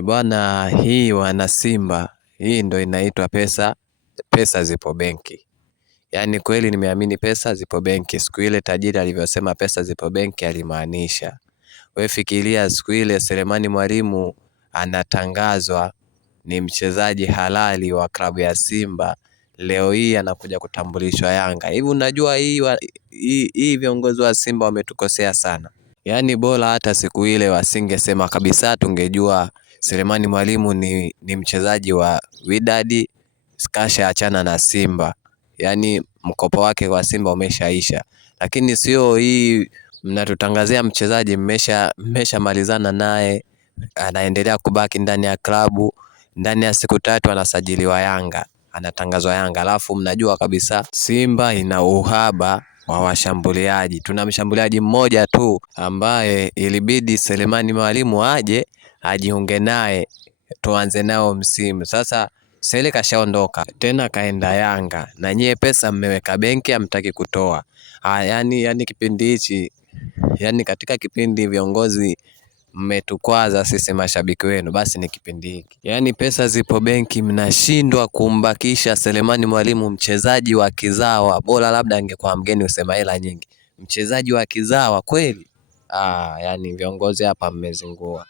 Bwana, hii wana Simba, hii ndo inaitwa pesa zipo benki. Yaani kweli nimeamini pesa zipo benki. Siku ile tajiri alivyosema pesa zipo benki alimaanisha. Wewe fikiria siku ile Selemani Mwalimu anatangazwa ni mchezaji halali wa klabu ya Simba. Leo hii anakuja kutambulishwa Yanga. Hivi unajua hii viongozi wa Simba wametukosea sana. Yaani bora hata siku ile wasingesema kabisa, tungejua Selemani Mwalimu ni mchezaji wa Wydad, kasha achana na Simba. Yaani mkopo wake kwa Simba umeshaisha. Lakini sio hii mnatutangazia mchezaji mmeshamalizana naye, anaendelea kubaki ndani ya klabu, ndani ya siku 3 anasajiliwa Yanga, anatangazwa Yanga. Alafu mnajua kabisa Simba ina uhaba wa washambuliaji. Tuna mshambuliaji mmoja tu ambaye ilibidi Selemani Mwalimu aje ajiunge naye tuanze nao msimu. Sasa Sele kashaondoka tena kaenda Yanga, na nyie pesa mmeweka benki hamtaki kutoa. Yani kipindi hichi, yani katika kipindi viongozi mmetukwaza sisi mashabiki wenu, basi ni kipindi hiki. Yani pesa zipo benki, mnashindwa kumbakisha Selemani Mwalimu, mchezaji wa kizawa. Bora labda angekuwa mgeni usema hela nyingi. Mchezaji wa kizawa kweli. Yani viongozi hapa mmezingua.